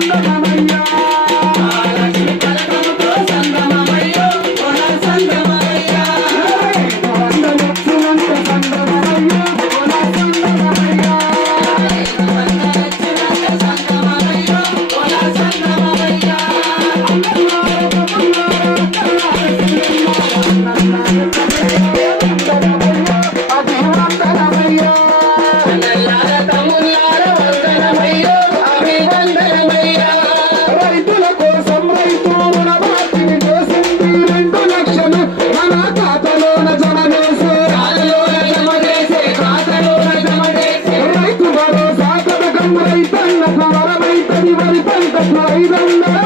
Thank you. పంటకు ఐదన్నర